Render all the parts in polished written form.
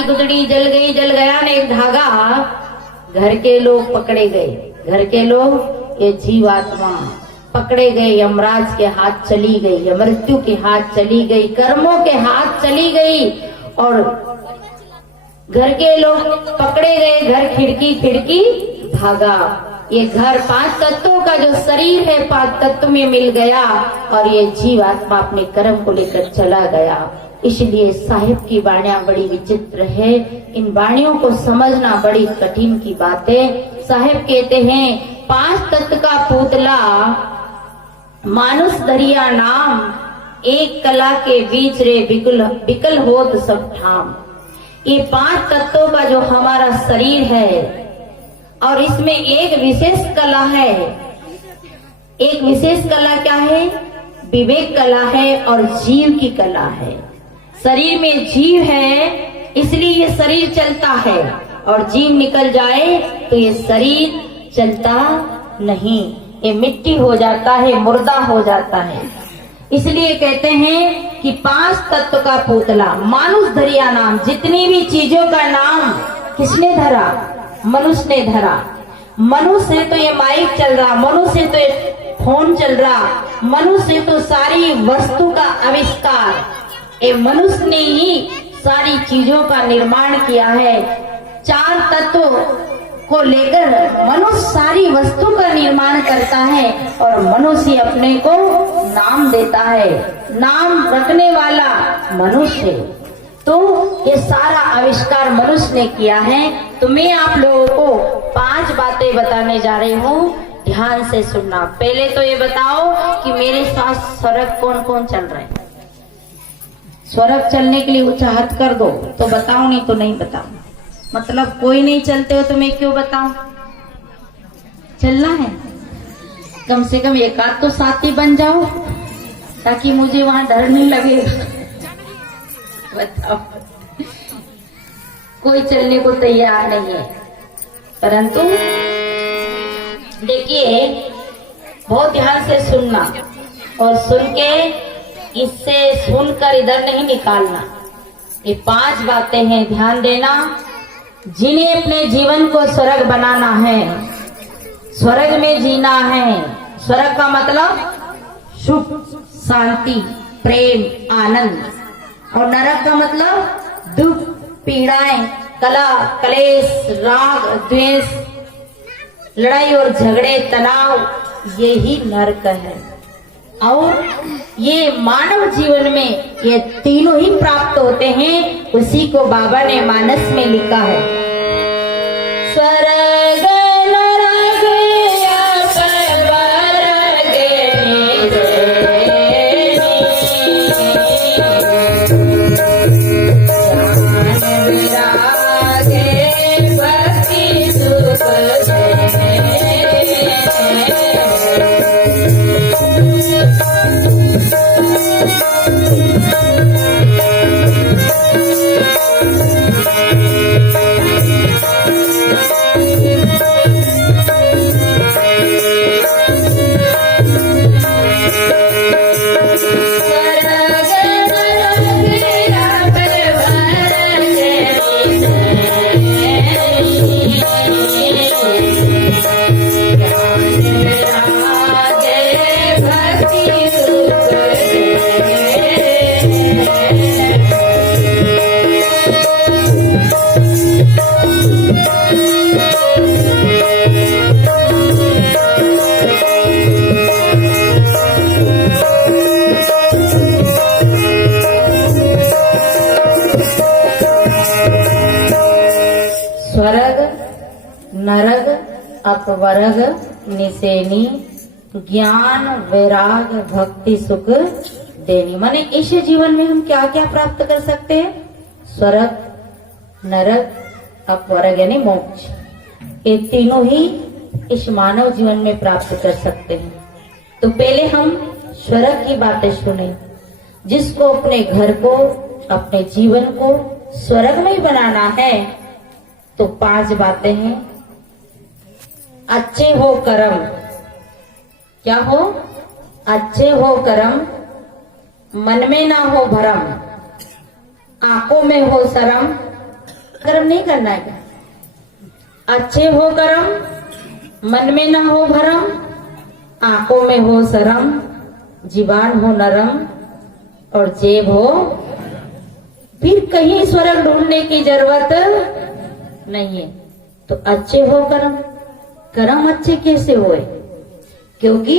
की गुदड़ी जल गई, जल गया न एक धागा, घर के लोग पकड़े गए। घर के लोग, ये जीवात्मा पकड़े गए, यमराज के हाथ चली गई, मृत्यु के हाथ चली गई, कर्मों के हाथ चली गई। और घर के लोग पकड़े गए, घर खिड़की खिड़की भागा। ये घर 5 तत्वों का जो शरीर है 5 तत्व में मिल गया और ये जीवात्मा अपने कर्म को लेकर चला गया। इसलिए साहिब की वाणियां बड़ी विचित्र है, इन वाणियों को समझना बड़ी कठिन की बात है। साहिब कहते हैं 5 तत्व का पुतला मानुष दरिया नाम, एक कला के बीच रे बिकल होत सब ठाम। ये 5 तत्वों का जो हमारा शरीर है और इसमें एक विशेष कला है। एक विशेष कला क्या है? विवेक कला है और जीव की कला है। शरीर में जीव है इसलिए ये शरीर चलता है, और जीव निकल जाए तो ये शरीर चलता नहीं, ये मिट्टी हो जाता है, मुर्दा हो जाता है। इसलिए कहते हैं कि 5 तत्व का पुतला मानुष दरिया नाम। जितनी भी चीजों का नाम किसने धरा? मनुष्य ने धरा। मनुष्य से तो ये माइक चल रहा, मनुष्य से तो ये फोन चल रहा, मनुष्य से तो सारी वस्तु का आविष्कार, ये मनुष्य ने ही सारी चीजों का निर्माण किया है। 4 तत्व को लेकर मनुष्य सारी वस्तु का निर्माण करता है और मनुष्य अपने को नाम देता है। नाम रखने वाला मनुष्य है। तो ये सारा आविष्कार मनुष्य ने किया है। तो मैं आप लोगों को 5 बातें बताने जा रही हूँ, ध्यान से सुनना। पहले तो ये बताओ कि मेरे साथ स्वर्ग कौन कौन चल रहे हैं? स्वर्ग चलने के लिए ऊंचा हाथ कर दो तो बताओ, नहीं तो नहीं बताओ। मतलब कोई नहीं चलते हो तो मैं क्यों बताऊं? चलना है, कम से कम एक आध तो साथी बन जाओ ताकि मुझे वहां डर नहीं लगेगा। बताओ, कोई चलने को तैयार नहीं है। परंतु देखिए, बहुत ध्यान से सुनना और सुन के इससे सुनकर इधर नहीं निकालना। ये 5 बातें हैं, ध्यान देना। जिन्हें अपने जीवन को स्वर्ग बनाना है, स्वर्ग में जीना है। स्वर्ग का मतलब सुख, शांति, प्रेम, आनंद। और नरक का मतलब दुख, पीड़ाएं, कलह, कलेश, राग, द्वेष, लड़ाई और झगड़े, तनाव, ये ही नरक है। और ये मानव जीवन में ये तीनों ही प्राप्त होते हैं। उसी को बाबा ने मानस में लिखा है। स्वर्ग नरक अपवर्ग विरागे भक्ति सुख नरक अपवर्ग निसेनी ज्ञान वैराग भक्ति सुख देनी। माने इस जीवन में हम क्या क्या प्राप्त कर सकते हैं? स्वर्ग, नरक, अपवर्ग यानी मोक्ष। ये तीनों ही इस मानव जीवन में प्राप्त कर सकते हैं। तो पहले हम स्वर्ग की बातें सुने। जिसको अपने घर को, अपने जीवन को स्वर्ग में ही बनाना है तो 5 बातें हैं। अच्छे हो कर्म। क्या हो? अच्छे हो कर्म, मन में ना हो भरम, आंखों में हो शरम, नहीं करना है। अच्छे हो कर्म, मन में ना हो भरम, आंखों में हो शरम, जीवान हो नरम और जेब हो, फिर कहीं स्वर्ग ढूंढने की जरूरत नहीं है। तो अच्छे हो कर्म। कर्म अच्छे कैसे हुए? क्योंकि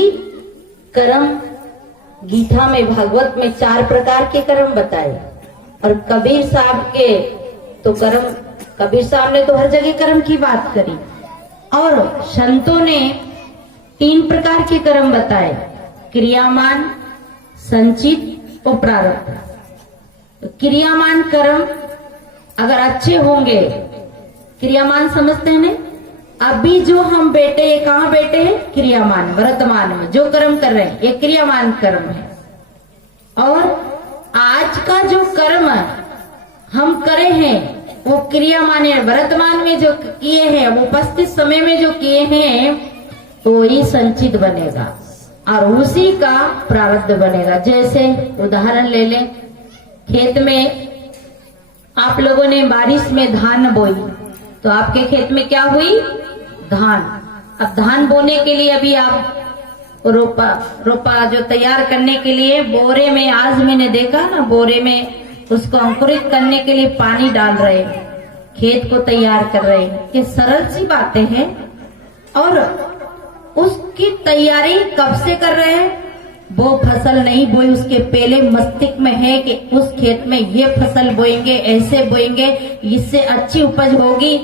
कर्म गीता में, भागवत में 4 प्रकार के कर्म बताए। और कबीर साहब के तो कर्म, कबीर साहब ने तो हर जगह कर्म की बात करी। और संतों ने 3 प्रकार के कर्म बताए, क्रियामान, संचित और प्रारब्ध। तो क्रियामान कर्म अगर अच्छे होंगे, क्रियामान समझते हैं ना, अभी जो हम बैठे, ये कहाँ बैठे हैं? क्रियामान, वर्तमान में जो कर्म कर रहे हैं ये क्रियामान कर्म है। और आज का जो कर्म हम करे हैं वो क्रियामान है। वर्तमान में जो किए हैं, वो उपस्थित समय में जो किए हैं, तो वही संचित बनेगा और उसी का प्रारब्ध बनेगा। जैसे उदाहरण ले लें, खेत में आप लोगों ने बारिश में धान बोई, तो आपके खेत में क्या हुई? धान। अब धान बोने के लिए अभी आप रोपा जो तैयार करने के लिए बोरे में, आज मैंने देखा ना, बोरे में उसको अंकुरित करने के लिए पानी डाल रहे, खेत को तैयार कर रहे। ये सरल सी बातें हैं। और उसकी तैयारी कब से कर रहे हैं? वो फसल नहीं बोई, उसके पहले मस्तिष्क में है कि उस खेत में ये फसल बोएंगे, ऐसे बोएंगे, इससे अच्छी उपज होगी।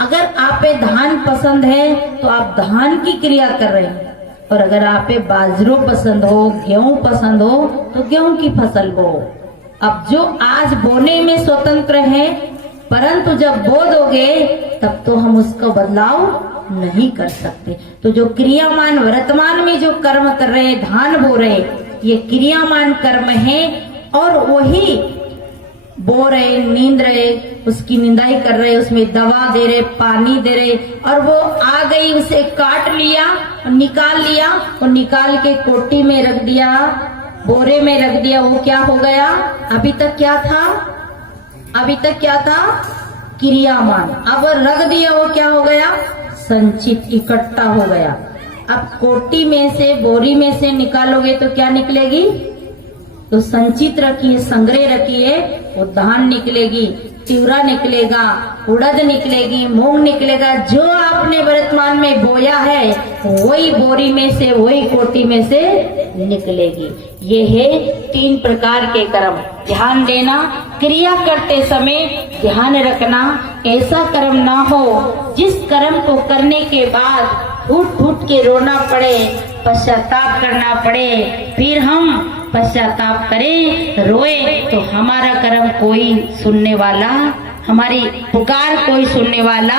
अगर आप धान पसंद है तो आप धान की क्रिया कर रहे हैं, और अगर आप बाजरो पसंद हो, गेहूं पसंद हो, तो गेहूं की फसल बो। अब जो आज बोने में स्वतंत्र है, परंतु जब बो दोगे तब तो हम उसको बदलाव नहीं कर सकते। तो जो क्रियामान वर्तमान में जो कर्म कर रहे, धान बो रहे, ये क्रियामान कर्म है। और वही बो रहे, नींद रहे, उसकी निंदाई कर रहे, उसमें दवा दे रहे, पानी दे रहे, और वो आ गई, उसे काट लिया और निकाल लिया, और निकाल के कोटी में रख दिया, बोरे में रख दिया। वो क्या हो गया? अभी तक क्या था? अभी तक क्या था? क्रियामान। अब रख दिया, वो क्या हो गया? संचित, इकट्ठा हो गया। अब कोटी में से, बोरी में से निकालोगे तो क्या निकलेगी? तो संचित रखिए, संग्रह रखिए, वो धान निकलेगी, तिवरा निकलेगा, उड़द निकलेगी, मूंग निकलेगा। जो आपने वर्तमान में बोया है वही बोरी में से, वही कोटी में से निकलेगी। ये है 3 प्रकार के कर्म। ध्यान देना, क्रिया करते समय ध्यान रखना, ऐसा कर्म ना हो जिस कर्म को करने के बाद फूट फूट के रोना पड़े, पश्चाताप करना पड़े। फिर हम पश्चाताप करें, रोए, तो हमारा कर्म कोई सुनने वाला, हमारी पुकार कोई सुनने वाला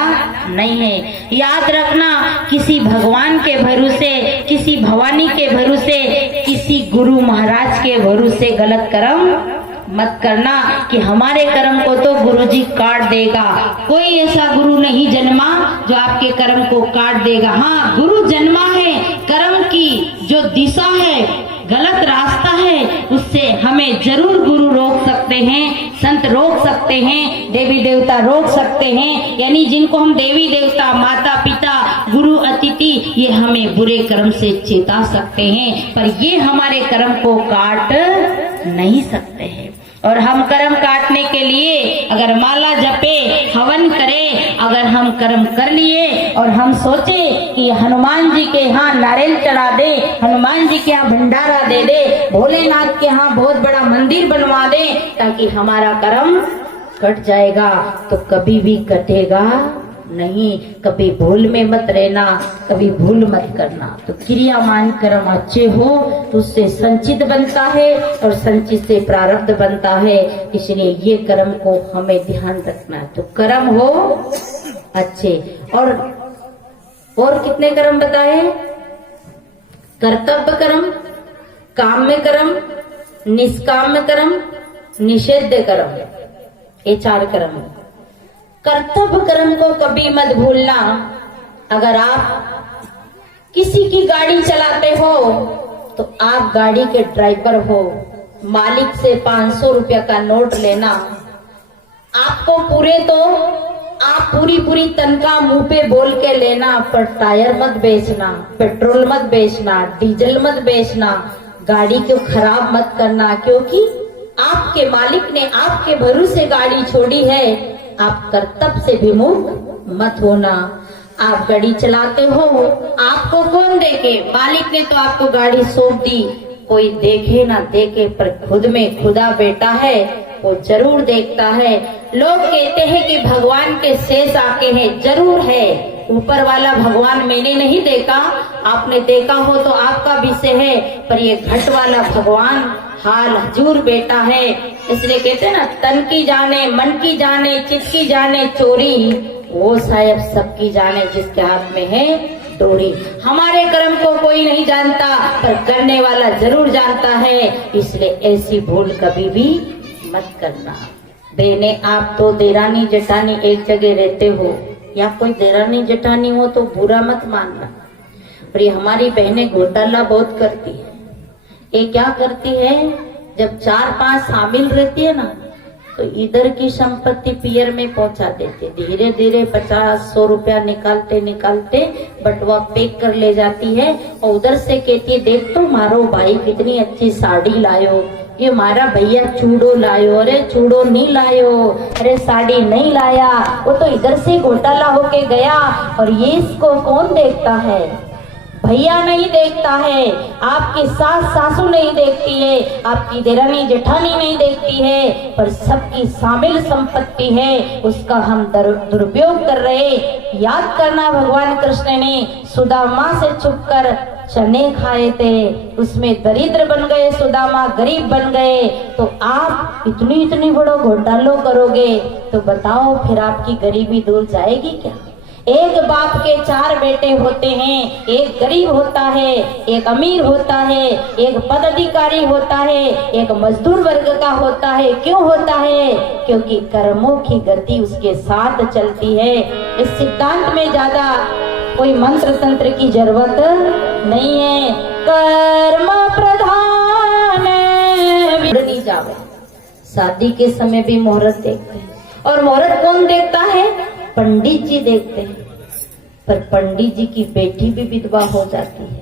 नहीं है। याद रखना, किसी भगवान के भरोसे, किसी भवानी के भरोसे, किसी गुरु महाराज के भरोसे गलत कर्म मत करना कि हमारे कर्म को तो गुरुजी काट देगा। कोई ऐसा गुरु नहीं जन्मा जो आपके कर्म को काट देगा। हाँ, गुरु जन्मा है, कर्म की जो दिशा है, गलत रास्ता है, उससे हमें जरूर गुरु रोक सकते हैं, संत रोक सकते हैं, देवी देवता रोक सकते हैं। यानी जिनको हम देवी देवता, माता पिता, गुरु अतिथि, ये हमें बुरे कर्म से चेता सकते हैं, पर ये हमारे कर्म को काट नहीं सकते हैं। और हम कर्म काटने के लिए अगर माला जपे, हवन करे, अगर हम कर्म कर लिए और हम सोचे कि हनुमान जी के यहाँ नारियल चढ़ा दे, हनुमान जी के यहाँ भंडारा दे दे, भोलेनाथ के यहाँ बहुत बड़ा मंदिर बनवा दे ताकि हमारा कर्म कट जाएगा, तो कभी भी कटेगा नहीं। कभी भूल में मत रहना, कभी भूल मत करना। तो क्रियामान कर्म अच्छे हो तो उससे संचित बनता है और संचित से प्रारब्ध बनता है। इसलिए ये कर्म को हमें ध्यान रखना है। तो कर्म हो अच्छे। और कितने कर्म बताए? कर्तव्य कर्म, काम्य कर्म, निष्काम्य कर्म, निषेध्य कर्म, ये 4 कर्म। कर्तव्य कर्म को कभी मत भूलना। अगर आप किसी की गाड़ी चलाते हो तो आप गाड़ी के ड्राइवर हो, मालिक से 500 रुपया का नोट लेना, आपको पूरे तो आप पूरी पूरी तनख्वाह मुंह पे बोल के लेना, पर टायर मत बेचना, पेट्रोल मत बेचना, डीजल मत बेचना, गाड़ी को खराब मत करना, क्योंकि आपके मालिक ने आपके भरोसे गाड़ी छोड़ी है। आप कर्तव्य से विमुख मत होना। आप गाड़ी चलाते हो, आपको कौन देखे? मालिक ने तो आपको गाड़ी सौंप दी, कोई देखे ना देखे, पर खुद में खुदा बेटा है, वो जरूर देखता है। लोग कहते हैं कि भगवान के शेष आके हैं, जरूर है। ऊपर वाला भगवान मैंने नहीं देखा, आपने देखा हो तो आपका विषय है, पर ये घट वाला भगवान हाल हजूर बेटा है। इसलिए कहते हैं ना, तन की जाने, मन की जाने, चित्त की जाने चोरी, वो साहब सबकी जाने जिसके हाथ में है डोरी। हमारे कर्म को कोई नहीं जानता, पर करने वाला जरूर जानता है। इसलिए ऐसी भूल कभी भी मत करना। बहने, आप तो देरानी जेठानी एक जगह रहते हो, या कोई देरानी जेठानी हो तो बुरा मत मानना, पर ये हमारी बहनें घोटाला बहुत करती है। ये क्या करती है, जब 4-5 शामिल रहती है ना, तो इधर की संपत्ति पियर में पहुंचा देते, धीरे धीरे 50-100 रुपया निकालते निकालते बटुआ पैक कर ले जाती है, और उधर से कहती है, देख तो मारो भाई कितनी अच्छी साड़ी लायो, ये मारा भैया चूड़ो लायो, अरे चूड़ो नहीं लायो, अरे साड़ी नहीं लाया, वो तो इधर से घोटाला होके गया। और ये इसको कौन देखता है? भैया नहीं देखता है, आपकी सास सासू नहीं देखती है, आपकी देरानी जेठानी नहीं देखती है, पर सबकी शामिल संपत्ति है, उसका हम दुरुपयोग कर रहे। याद करना, भगवान कृष्ण ने सुदामा से छुपकर चने खाए थे, उसमें दरिद्र बन गए, सुदामा गरीब बन गए। तो आप इतनी बड़ो घोटालो करोगे तो बताओ फिर आपकी गरीबी दूर जाएगी क्या? एक बाप के 4 बेटे होते हैं, एक गरीब होता है, एक अमीर होता है, एक पद अधिकारी होता है, एक मजदूर वर्ग का होता है। क्यों होता है? क्योंकि कर्मों की गति उसके साथ चलती है। इस सिद्धांत में ज्यादा कोई मंत्र तंत्र की जरूरत नहीं है। कर्म प्रधान नहीं जावे। शादी के समय भी मुहूर्त देखते हैं, और मुहूर्त कौन देखता है? पंडित जी देखते हैं। पर पंडित जी की बेटी भी विधवा हो जाती है,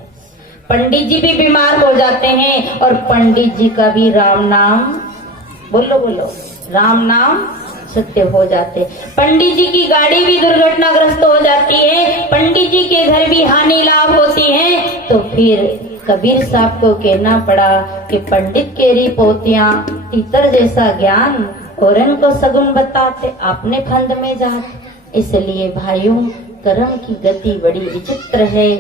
पंडित जी भी बीमार हो जाते हैं, और पंडित जी का भी राम नाम बोलो राम नाम सत्य हो जाते। पंडित जी की गाड़ी भी दुर्घटनाग्रस्त हो जाती है, पंडित जी के घर भी हानि लाभ होती है। तो फिर कबीर साहब को कहना पड़ा कि पंडित केरी पोतियां तीतर जैसा ज्ञान, और इनको सगुन बताते, अपने फंद में जाते। इसलिए भाइयों, कर्म की गति बड़ी विचित्र है।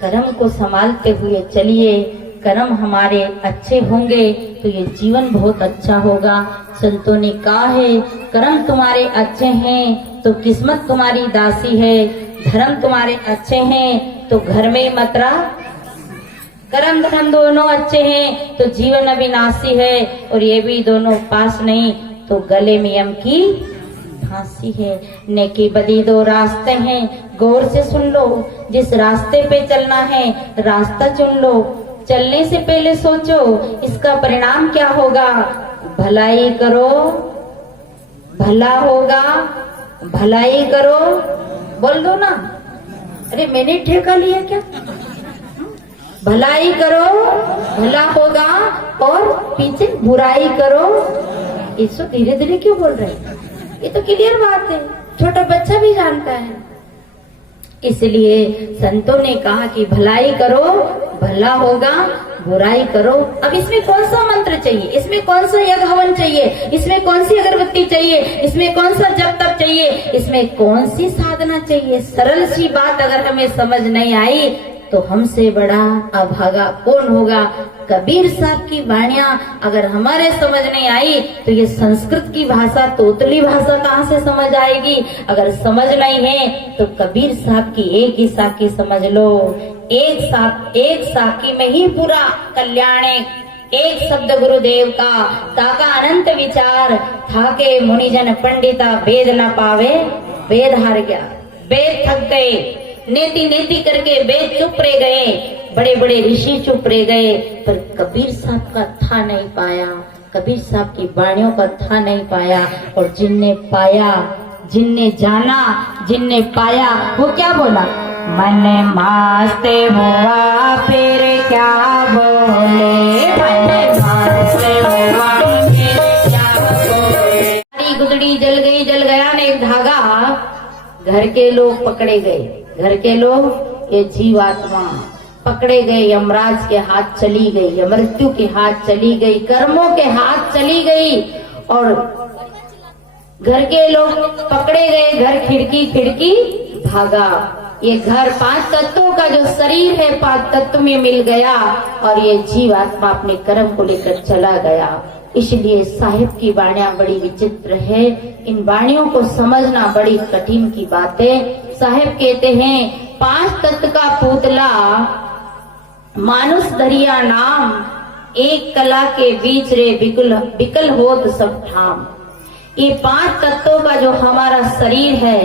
कर्म को संभालते हुए चलिए, कर्म हमारे अच्छे होंगे तो ये जीवन बहुत अच्छा होगा। संतों ने कहा है, कर्म तुम्हारे अच्छे हैं तो किस्मत तुम्हारी दासी है, धर्म तुम्हारे अच्छे हैं तो घर में मत रह, कर्म धर्म दोनों अच्छे हैं तो जीवन अविनाशी है, और ये भी दोनों पास नहीं तो गले में यम की फांसी है। नेकी बदी 2 रास्ते हैं, गौर से सुन लो। जिस रास्ते पे चलना है रास्ता चुन लो, चलने से पहले सोचो इसका परिणाम क्या होगा। भलाई करो भला होगा, भलाई करो बोल दो ना, अरे मैंने ठेका लिया क्या? भलाई करो भला होगा, और पीछे बुराई करो। इसको धीरे धीरे क्यों बोल रहे हैं? ये तो क्लियर बात है, छोटा बच्चा भी जानता है। इसलिए संतों ने कहा कि भलाई करो भला होगा, बुराई करो। अब इसमें कौन सा मंत्र चाहिए, इसमें कौन सा यज्ञ हवन चाहिए, इसमें कौन सी अगरबत्ती चाहिए, इसमें कौन सा जप तप चाहिए, इसमें कौन सी साधना चाहिए? सरल सी बात अगर हमें समझ नहीं आई तो हमसे बड़ा अभागा कौन होगा। कबीर साहब की वाणियां अगर हमारे समझ नहीं आई तो ये संस्कृत की भाषा, तोतली भाषा कहाँ से समझ आएगी? अगर समझ नहीं है तो कबीर साहब की एक ही साकी समझ लो। एक साकी में ही पूरा कल्याण है। एक शब्द गुरुदेव का ताका अनंत विचार था के मुनिजन पंडिता वेद न पावे, वेद हार गया, वेद थक गए, नेति नेति करके वेद चुप रह गए, बड़े बड़े ऋषि चुप रह गए, पर कबीर साहब का था नहीं पाया। कबीर साहब की वाणियों का था नहीं पाया, और जिनने पाया, जिनने जाना, जिनने पाया, वो क्या बोला? मन मस्त हुआ फिर क्या बोले, मन मस्त हुआ फिर क्या बोले। गुदड़ी जल गई, जल गया ना एक धागा। घर के लोग पकड़े गए, घर के लोग, ये जीवात्मा पकड़े गए, यमराज के हाथ चली गई, मृत्यु के हाथ चली गई, कर्मों के हाथ चली गई, और घर के लोग पकड़े गए। घर खिड़की खिड़की भागा। ये घर 5 तत्वों का जो शरीर है 5 तत्व में मिल गया, और ये जीवात्मा अपने कर्म को लेकर चला गया। इसलिए साहिब की वाणियां बड़ी विचित्र है, इन वाणियों को समझना बड़ी कठिन की बात है। साहिब कहते हैं 5 तत्व का पुतला मानुष दरिया नाम, एक कला के बीच रे बिकल होत सब ठाम। ये 5 तत्वों का जो हमारा शरीर है,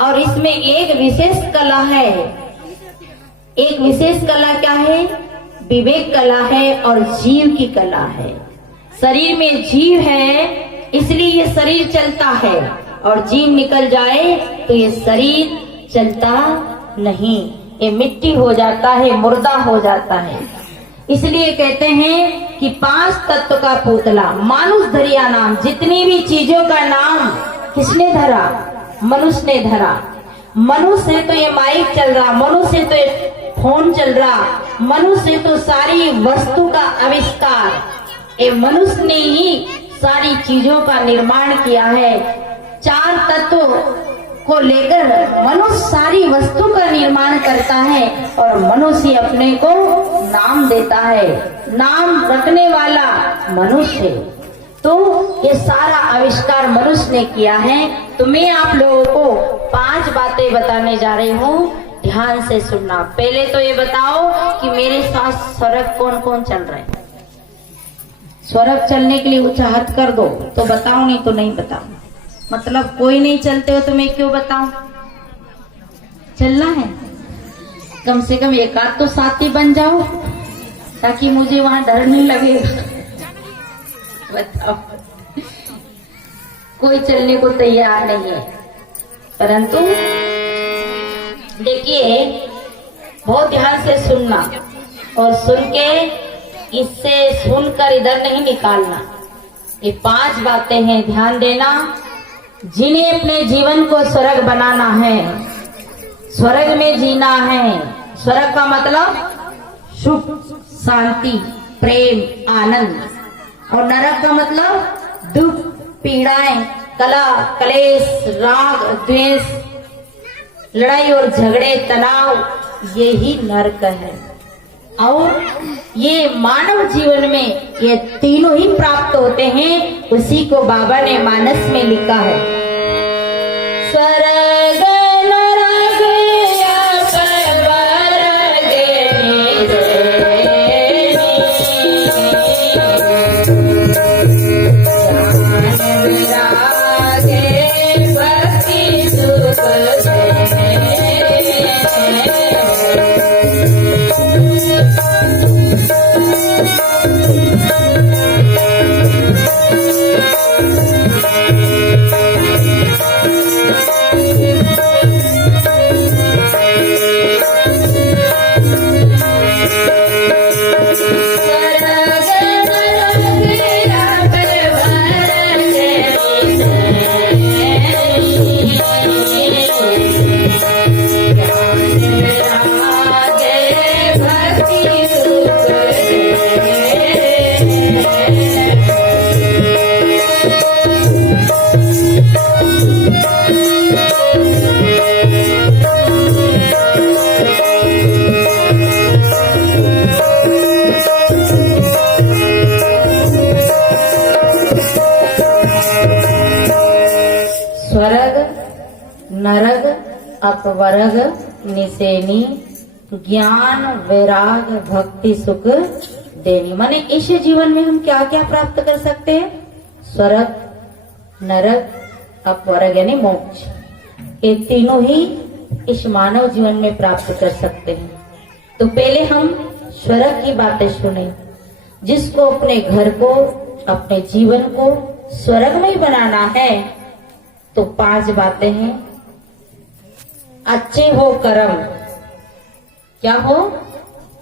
और इसमें एक विशेष कला है। एक विशेष कला क्या है? विवेक कला है और जीव की कला है। शरीर में जीव है, इसलिए ये शरीर चलता है, और जीव निकल जाए तो ये शरीर चलता नहीं, ये मिट्टी हो जाता है, मुर्दा हो जाता है। इसलिए कहते हैं कि 5 तत्व का पुतला मानुष दरिया नाम। जितनी भी चीजों का नाम किसने धरा? मनुष्य ने धरा। मनुष्य से तो ये माइक चल रहा, मनुष्य से तो ये फोन चल रहा, मनुष्य से तो सारी वस्तु का आविष्कार, ये मनुष्य ने ही सारी चीजों का निर्माण किया है। 4 तत्व को लेकर मनुष्य सारी वस्तु का निर्माण करता है, और मनुष्य अपने को नाम देता है। नाम रखने वाला मनुष्य है। तो ये सारा आविष्कार मनुष्य ने किया है। तो मैं आप लोगों को 5 बातें बताने जा रही हूँ, ध्यान से सुनना। पहले तो ये बताओ कि मेरे साथ स्वर्ग कौन कौन चल रहे हैं? स्वर्ग चलने के लिए ऊंचा हाथ कर दो तो बताओ, नहीं तो नहीं बताओ। मतलब कोई नहीं चलते हो तो मैं क्यों बताऊं? चलना है, कम से कम एक आध तो साथी बन जाओ, ताकि मुझे वहां डर नहीं लगेगा। बताओ, कोई चलने को तैयार नहीं है। परंतु देखिए, बहुत ध्यान से सुनना, और सुन के इससे सुनकर इधर नहीं निकालना। ये 5 बातें हैं, ध्यान देना। जिन्हें अपने जीवन को स्वर्ग बनाना है, स्वर्ग में जीना है। स्वर्ग का मतलब सुख, शांति, प्रेम, आनंद, और नरक का मतलब दुख, पीड़ाएं, कला, क्लेश, राग, द्वेष, लड़ाई और झगड़े, तनाव, यही नरक है। और ये मानव जीवन में ये तीनों ही प्राप्त होते हैं। उसी को बाबा ने मानस में लिखा है। स्वर्ग नरक नरग अपवर्ग निसेनी ज्ञान वैराग भक्ति सुख देनी। माने इस जीवन में हम क्या क्या प्राप्त कर सकते हैं? स्वर्ग, नरक, अपवर्ग यानी मोक्ष, ये तीनों ही इस मानव जीवन में प्राप्त कर सकते हैं। तो पहले हम स्वर्ग की बातें सुने। जिसको अपने घर को अपने जीवन को स्वर्गमय बनाना है तो 5 बातें हैं। अच्छे हो कर्म, क्या हो?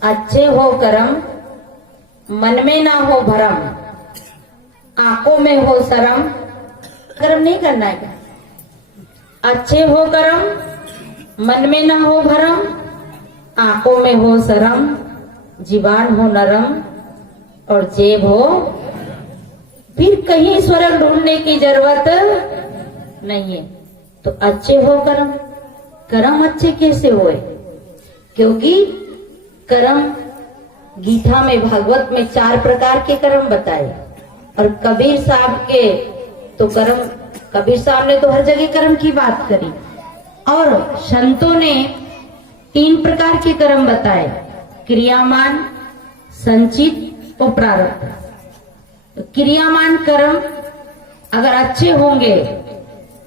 अच्छे हो कर्म, मन में ना हो भरम, आंखों में हो शर्म। कर्म नहीं करना है। अच्छे हो कर्म, मन में ना हो भरम, आंखों में हो शर्म, जीवान हो नरम और जेब हो। फिर कहीं स्वर्ग ढूंढने की जरूरत नहीं है। तो अच्छे हो कर्म। कर्म अच्छे कैसे हुए? क्योंकि कर्म गीता में, भागवत में 4 प्रकार के कर्म बताए। और कबीर साहब के तो कर्म, कबीर साहब ने तो हर जगह कर्म की बात करी। और संतों ने 3 प्रकार के कर्म बताए, क्रियामान, संचित और प्रारब्ध। तो क्रियामान कर्म अगर अच्छे होंगे,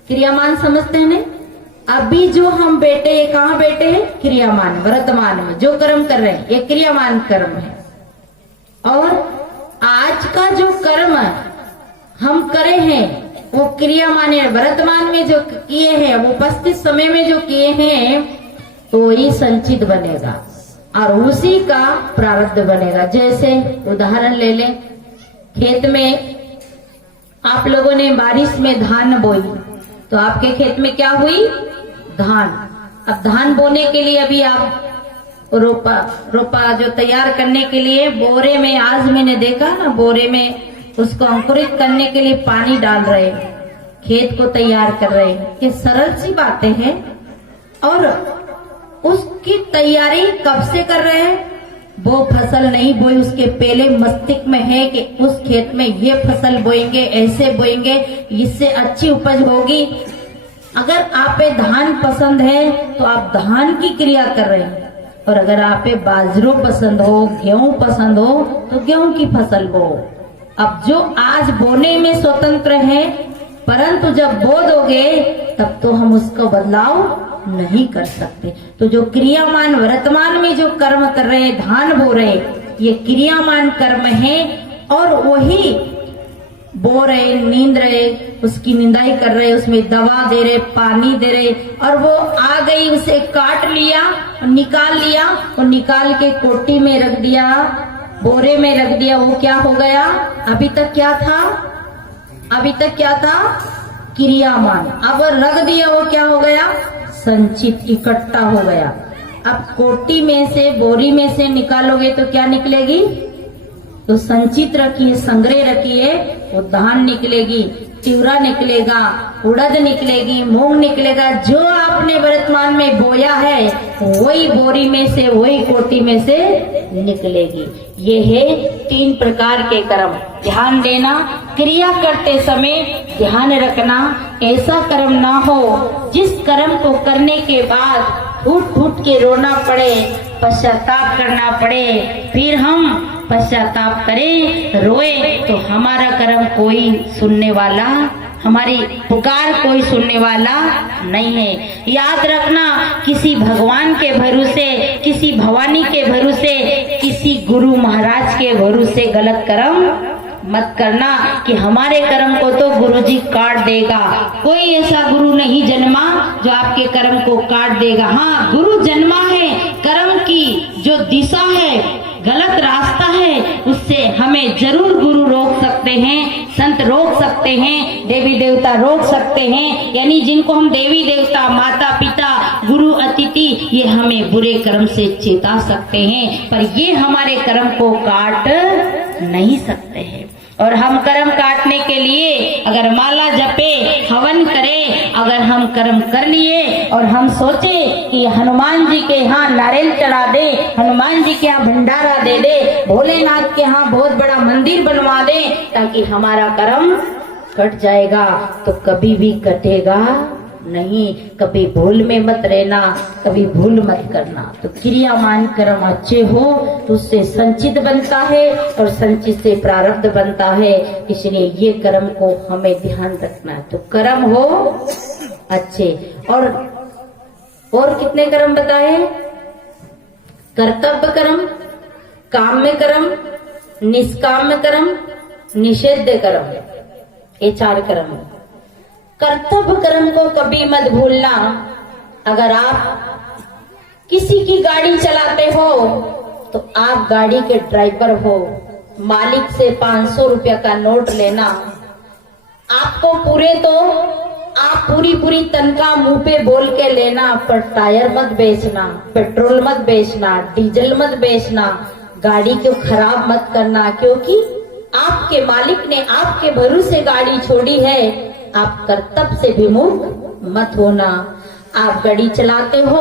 क्रियामान समझते हैं ना? अभी जो हम बैठे, कहाँ बैठे हैं? क्रियामान, वर्तमान में जो कर्म कर रहे हैं ये क्रियामान कर्म है। और आज का जो कर्म हम करे हैं वो क्रियामान है। वर्तमान में जो किए हैं, वो उपस्थित समय में जो किए हैं तो ये संचित बनेगा और उसी का प्रारब्ध बनेगा। जैसे उदाहरण ले लें, खेत में आप लोगों ने बारिश में धान बोई तो आपके खेत में क्या हुई? धान। अब धान बोने के लिए अभी आप रोपा जो तैयार करने के लिए बोरे में, आज मैंने देखा ना, बोरे में उसको अंकुरित करने के लिए पानी डाल रहे, खेत को तैयार कर रहे। ये सरल सी बातें हैं। और उसकी तैयारी कब से कर रहे हैं? वो फसल नहीं बोई, उसके पहले मस्तिष्क में है कि उस खेत में ये फसल बोएंगे, ऐसे बोएंगे, इससे अच्छी उपज होगी। अगर आप पे धान पसंद है तो आप धान की क्रिया कर रहे हैं। और अगर आप पे बाजरो पसंद हो, गेहूं पसंद हो तो गेहूं की फसल बो। अब जो आज बोने में स्वतंत्र है, परंतु जब बो दोगे तब तो हम उसको बदलाव नहीं कर सकते। तो जो क्रियामान वर्तमान में जो कर्म कर रहे, धान बो रहे, ये क्रियामान कर्म है। और वही बो रहे, नींद रहे, उसकी निंदाई कर रहे, उसमें दवा दे रहे, पानी दे रहे, और वो आ गई, उसे काट लिया और निकाल लिया और निकाल के कोटी में रख दिया, बोरे में रख दिया। वो क्या हो गया? अभी तक क्या था? अभी तक क्या था? क्रियामान। अब रख दिया, वो क्या हो गया? संचित, इकट्ठा हो गया। अब कोटी में से, बोरी में से निकालोगे तो क्या निकलेगी? तो संचित रखिए, संग्रह रखिए, वो धान निकलेगी, तिवरा निकलेगा, उड़द निकलेगी, मूंग निकलेगा। जो आपने वर्तमान में बोया है वही बोरी में से, वही कोटी में से निकलेगी। ये है 3 प्रकार के कर्म। ध्यान देना, क्रिया करते समय ध्यान रखना, ऐसा कर्म ना हो जिस कर्म को करने के बाद फूट फूट के रोना पड़े, पश्चाताप करना पड़े। फिर हम पश्चाताप करें, रोए तो हमारा कर्म कोई सुनने वाला, हमारी पुकार कोई सुनने वाला नहीं है। याद रखना, किसी भगवान के भरोसे, किसी भवानी के भरोसे, किसी गुरु महाराज के भरोसे गलत कर्म मत करना कि हमारे कर्म को तो गुरुजी काट देगा। कोई ऐसा गुरु नहीं जन्मा जो आपके कर्म को काट देगा। हाँ, गुरु जन्मा है, कर्म की जो दिशा है, गलत रास्ता है, उससे हमें जरूर गुरु रोक सकते हैं, संत रोक सकते हैं, देवी देवता रोक सकते हैं। यानी जिनको हम देवी देवता, माता पिता, गुरु अतिथि, ये हमें बुरे कर्म से चेता सकते हैं, पर ये हमारे कर्म को काट नहीं सकते हैं। और हम कर्म काटने के लिए अगर माला जपे, हवन करे, अगर हम कर्म कर लिए और हम सोचे कि हनुमान जी के यहाँ नारियल चढ़ा दे, हनुमान जी के यहाँ भंडारा दे दे, भोलेनाथ के यहाँ बहुत बड़ा मंदिर बनवा दे ताकि हमारा कर्म कट जाएगा, तो कभी भी कटेगा नहीं। कभी भूल में मत रहना, कभी भूल मत करना। तो क्रियामान कर्म अच्छे हो तो उससे संचित बनता है और संचित से प्रारब्ध बनता है। इसलिए ये कर्म को हमें ध्यान रखना है। तो कर्म हो अच्छे। और कितने कर्म बताए? कर्तव्य कर्म, काम्य कर्म, निष्काम्य कर्म निषिद्ध कर्म, ये 4 कर्म। कर्तव्य कर्म को कभी मत भूलना। अगर आप किसी की गाड़ी चलाते हो तो आप गाड़ी के ड्राइवर हो, मालिक से 500 रुपया का नोट लेना, आपको आप पूरी तनख्वाह मुंह पे बोल के लेना, पर टायर मत बेचना, पेट्रोल मत बेचना, डीजल मत बेचना, गाड़ी को खराब मत करना, क्योंकि आपके मालिक ने आपके भरोसे गाड़ी छोड़ी है। आप कर्तव्य से विमुख मत होना। आप गाड़ी चलाते हो,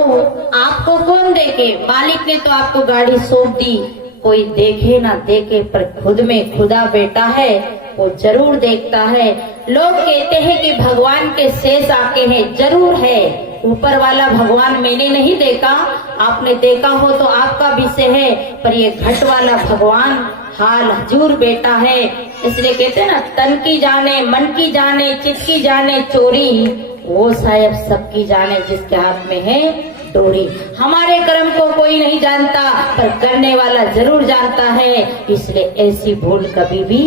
आपको कौन देखे? मालिक ने तो आपको गाड़ी सौंप दी, कोई देखे ना देखे, पर खुद में खुदा बेटा है, वो जरूर देखता है। लोग कहते हैं कि भगवान के शेष आके हैं, जरूर है। ऊपर वाला भगवान मैंने नहीं देखा, आपने देखा हो तो आपका विषय है, पर ये घट वाला भगवान हाल हजूर बेटा है। इसलिए कहते हैं ना, तन की जाने, मन की जाने, चित्त की जाने चोरी, वो साहब सबकी जाने जिसके हाथ में है डोरी। हमारे कर्म को कोई नहीं जानता, पर करने वाला जरूर जानता है। इसलिए ऐसी भूल कभी भी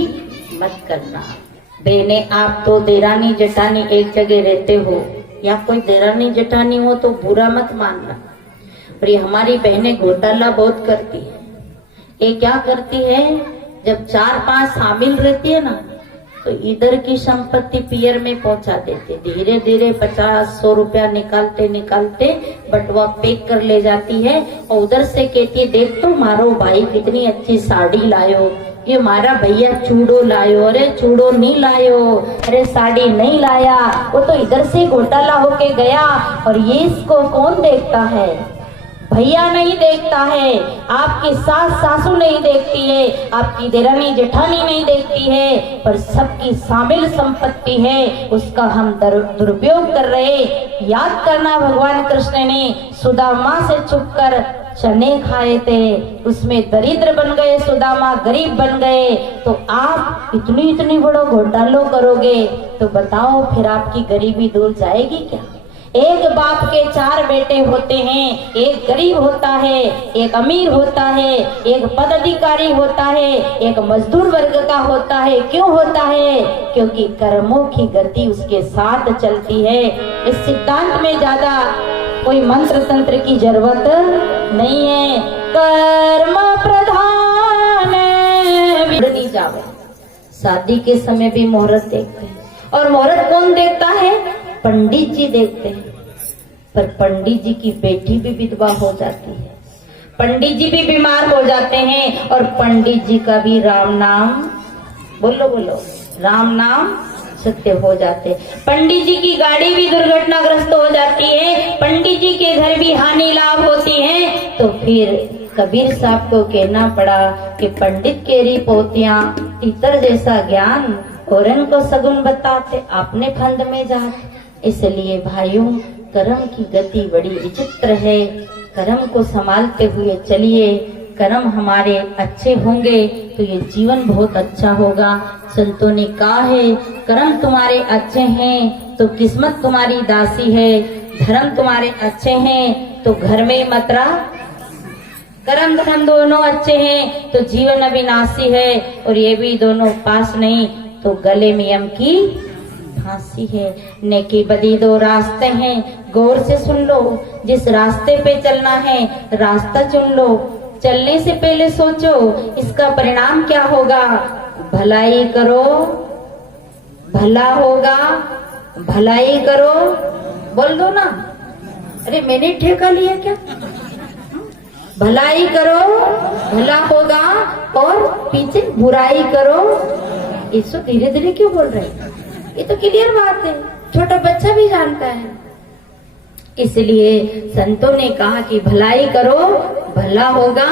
मत करना। बहने, आप तो देरानी जेठानी एक जगह रहते हो, या कोई देरानी जेठानी हो तो बुरा मत मानना, पर ये हमारी बहनें घोटाला बहुत करती है। ये क्या करती है, जब 4-5 शामिल रहती है ना, तो इधर की संपत्ति पियर में पहुंचा देते, धीरे धीरे 50-100 रुपया निकालते निकालते बटुआ पैक कर ले जाती है, और उधर से कहती है, देख तो मारो भाई कितनी अच्छी साड़ी लायो, ये मारा भैया चूड़ो लायो, अरे चूड़ो नहीं लायो, अरे साड़ी नहीं लाया, वो तो इधर से घोटाला होके गया। और ये इसको कौन देखता है? भैया नहीं देखता है, आपकी सास सासू नहीं देखती है, आपकी देरानी जेठानी नहीं देखती है, पर सबकी शामिल संपत्ति है, उसका हम दुरुपयोग कर रहे। याद करना, भगवान कृष्ण ने सुदामा से छुपकर चने खाए थे, उसमें दरिद्र बन गए, सुदामा गरीब बन गए। तो आप इतनी बड़ो घोटालो करोगे तो बताओ फिर आपकी गरीबी दूर जाएगी क्या? एक बाप के 4 बेटे होते हैं, एक गरीब होता है, एक अमीर होता है, एक पदाधिकारी होता है, एक मजदूर वर्ग का होता है। क्यों होता है? क्योंकि कर्मों की गति उसके साथ चलती है। इस सिद्धांत में ज्यादा कोई मंत्र तंत्र की जरूरत नहीं है। कर्म प्रधान नहीं जावे। शादी के समय भी मुहूर्त देखते हैं, और मुहूर्त कौन देखता है? पंडित जी देखते हैं। पर पंडित जी की बेटी भी विधवा हो जाती है, पंडित जी भी बीमार हो जाते हैं, और पंडित जी का भी राम नाम बोलो राम नाम सत्य हो जाते। पंडित जी की गाड़ी भी दुर्घटनाग्रस्त हो जाती है, पंडित जी के घर भी हानि लाभ होती है। तो फिर कबीर साहब को कहना पड़ा कि पंडित केरी पोतियां इतर जैसा ज्ञान औरन को सगुन बताते, आपने फंद में जाते। इसलिए भाइयों, कर्म की गति बड़ी विचित्र है। कर्म को संभालते हुए चलिए। कर्म हमारे अच्छे होंगे तो ये जीवन बहुत अच्छा होगा। संतों ने कहा है, कर्म तुम्हारे अच्छे हैं तो किस्मत तुम्हारी दासी है, धर्म तुम्हारे अच्छे हैं तो घर में मत रह। कर्म धर्म दोनों अच्छे हैं तो जीवन अविनाशी है, और ये भी दोनों पास नहीं तो गले में यम की फांसी है। नेकी बदी 2 रास्ते हैं, गौर से सुन लो। जिस रास्ते पे चलना है रास्ता चुन लो। चलने से पहले सोचो इसका परिणाम क्या होगा। भलाई करो भला होगा, भलाई करो बोल दो ना। अरे मैंने ठेका लिया क्या? भलाई करो भला होगा, और पीछे बुराई करो। इसको धीरे धीरे क्यों बोल रहे हैं? ये तो क्लियर बात है, छोटा बच्चा भी जानता है। इसलिए संतों ने कहा कि भलाई करो भला होगा,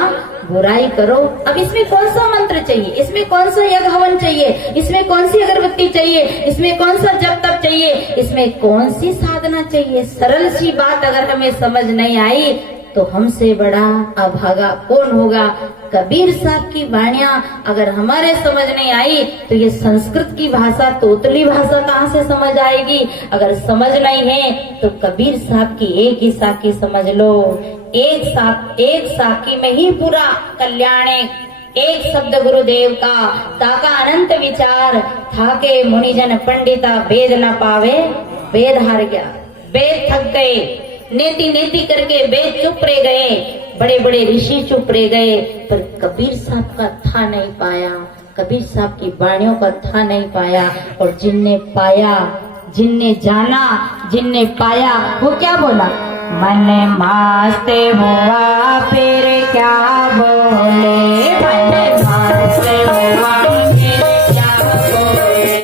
बुराई करो। अब इसमें कौन सा मंत्र चाहिए, इसमें कौन सा यज्ञ हवन चाहिए, इसमें कौन सी अगरबत्ती चाहिए, इसमें कौन सा जप तप चाहिए, इसमें कौन सी साधना चाहिए? सरल सी बात अगर हमें समझ नहीं आई तो हमसे बड़ा अभागा कौन होगा। कबीर साहब की वाणियां अगर हमारे समझ नहीं आई तो ये संस्कृत की भाषा, तोतली भाषा कहाँ से समझ आएगी। अगर समझ नहीं है तो कबीर साहब की एक ही साखी समझ लो। एक साखी में ही पूरा कल्याण है। एक शब्द गुरुदेव का ताका अनंत विचार था के मुनिजन पंडिता वेद न पावे, वेद हार गया, वेद थक गए, नीति नीति करके वेद चुप रह गए, बड़े बड़े ऋषि चुप रह गए, पर कबीर साहब का था नहीं पाया, कबीर साहब की वाणियों का था नहीं पाया। और जिनने पाया, जिनने जाना, जिनने पाया, वो क्या बोला? मन मस्त हुआ